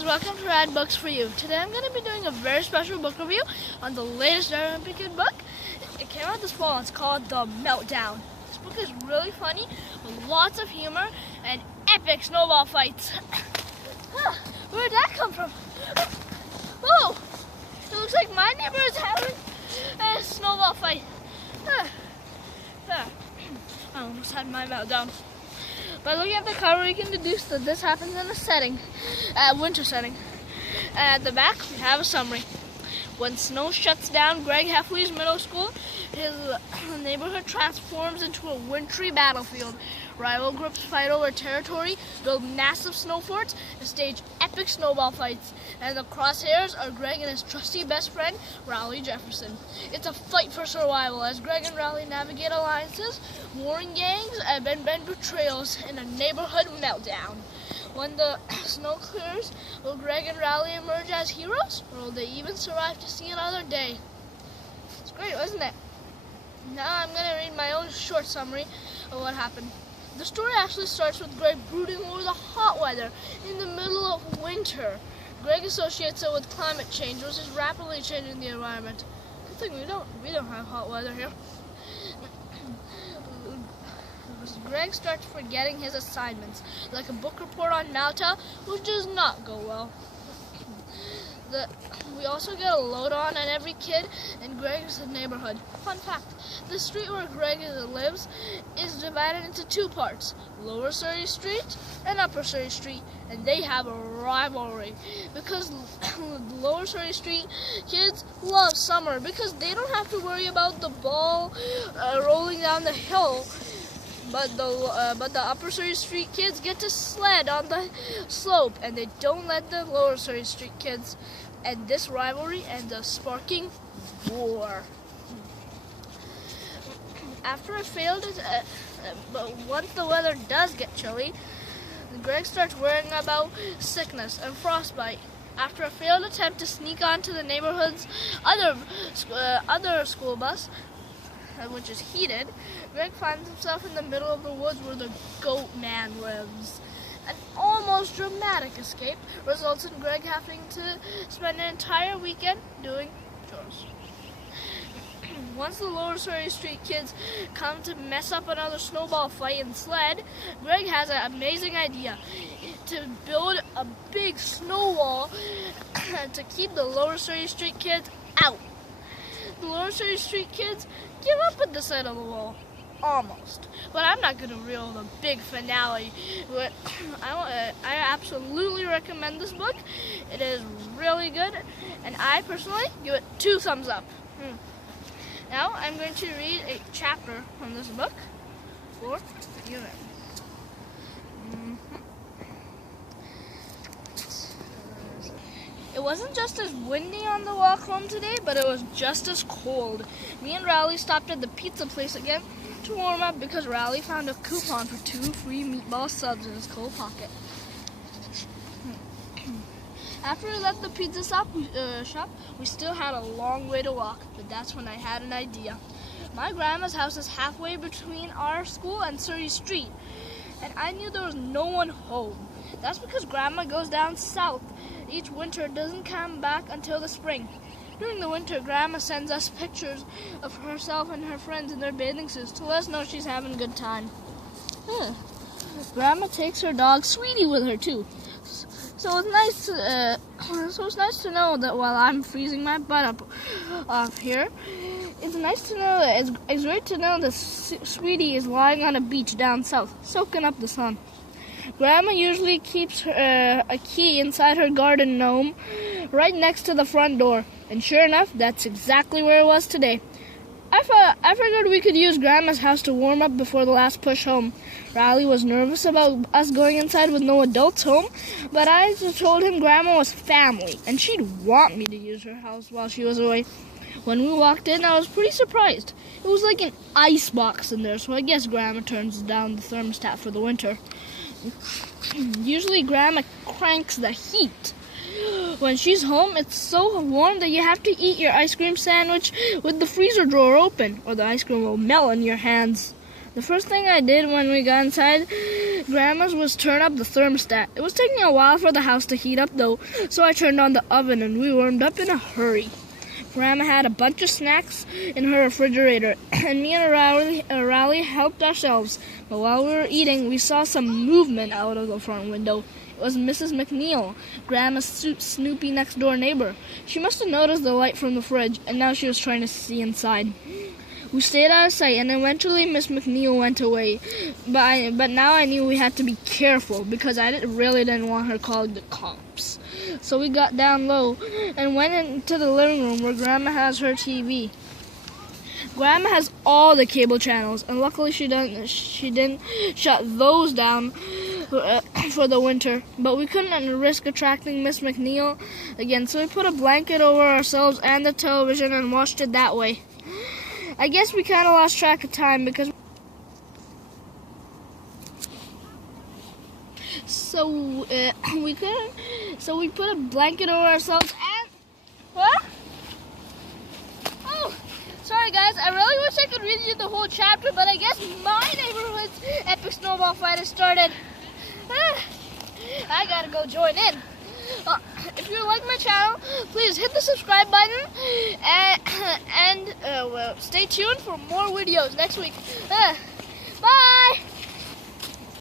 guys, welcome to Rad Books for You. Today I'm going to be doing a very special book review on the latest Wimpy Kid book. It came out this fall and it's called The Meltdown. This book is really funny with lots of humor and epic snowball fights. Where'd that come from? Oh, it looks like my neighbor is having a snowball fight. I almost had my meltdown. By looking at the cover, you can deduce that this happens in a winter setting. And at the back, we have a summary. When snow shuts down Greg Heffley's middle school, his neighborhood transforms into a wintry battlefield. Rival groups fight over territory, build massive snow forts, and stage epic snowball fights. And the crosshairs are Greg and his trusty best friend, Raleigh Jefferson. It's a fight for survival as Greg and Raleigh navigate alliances, warring gangs, and bend betrayals in a neighborhood meltdown. When the snow clears, will Greg and Raleigh emerge as heroes, or will they even survive to see another day? It's great, wasn't it? Now I'm going to read my own short summary of what happened. The story actually starts with Greg brooding over the hot weather in the middle of winter. Greg associates it with climate change, which is rapidly changing the environment. Good thing we don't have hot weather here. Greg starts forgetting his assignments, like a book report on Malta, which does not go well. We also get a lowdown on every kid in Greg's neighborhood. Fun fact, the street where Greg lives is divided into two parts, Lower Surrey Street and Upper Surrey Street, and they have a rivalry because Lower Surrey Street kids love summer because they don't have to worry about the ball rolling down the hill. But the Upper Surrey Street kids get to sled on the slope, and they don't let the Lower Surrey Street kids. And this rivalry ends up sparking war. After a failed, but once the weather does get chilly, Greg starts worrying about sickness and frostbite. After a failed attempt to sneak onto the neighborhood's other school bus, which is heated, Greg finds himself in the middle of the woods where the goat man lives. An almost dramatic escape results in Greg having to spend an entire weekend doing chores. Once the Lower Surrey Street kids come to mess up another snowball fight and sled, Greg has an amazing idea to build a big snow wall to keep the Lower Surrey Street kids out. The Lower Surrey Street kids give up at the sight of the wall. Almost. But I'm not going to reveal the big finale. But I absolutely recommend this book. It is really good. And I personally give it 2 thumbs up. Now I'm going to read a chapter from this book for you. It wasn't just as windy on the walk home today, but it was just as cold. Me and Raleigh stopped at the pizza place again to warm up because Raleigh found a coupon for 2 free meatball subs in his coat pocket. After we left the pizza shop, we still had a long way to walk, but that's when I had an idea. My grandma's house is halfway between our school and Surrey Street, and I knew there was no one home. That's because Grandma goes down south each winter and doesn't come back until the spring. During the winter, Grandma sends us pictures of herself and her friends in their bathing suits to let us know she's having a good time. Grandma takes her dog Sweetie with her too. So it's nice to know that while I'm freezing my butt up off here, it's nice to know that it's great to know that Sweetie is lying on a beach down south, soaking up the sun. Grandma usually keeps a key inside her garden gnome right next to the front door. And sure enough, that's exactly where it was today. I figured we could use Grandma's house to warm up before the last push home. Riley was nervous about us going inside with no adults home, but I just told him Grandma was family, and she'd want me to use her house while she was away. When we walked in, I was pretty surprised. It was like an ice box in there, so I guess Grandma turns down the thermostat for the winter. Usually Grandma cranks the heat. When she's home, it's so warm that you have to eat your ice cream sandwich with the freezer drawer open, or the ice cream will melt in your hands. The first thing I did when we got inside Grandma's was turn up the thermostat. It was taking a while for the house to heat up though, so I turned on the oven and we warmed up in a hurry. Grandma had a bunch of snacks in her refrigerator, and me and Raleigh helped ourselves. But while we were eating, we saw some movement out of the front window. It was Mrs. McNeil, Grandma's snoopy next-door neighbor. She must have noticed the light from the fridge, and now she was trying to see inside. We stayed out of sight, and eventually Miss McNeil went away. But now I knew we had to be careful, because I really didn't want her calling the cops. So we got down low and went into the living room where Grandma has her TV. Grandma has all the cable channels, and luckily she didn't shut those down for the winter. But we couldn't risk attracting Miss McNeil again, so we put a blanket over ourselves and the television and watched it that way. I guess we kind of lost track of time because we put a blanket over ourselves and what? Oh, sorry guys, I really wish I could read you the whole chapter, but I guess my neighborhood's epic snowball fight has started. I gotta go join in. If you like my channel, please hit the subscribe button and stay tuned for more videos next week. Bye!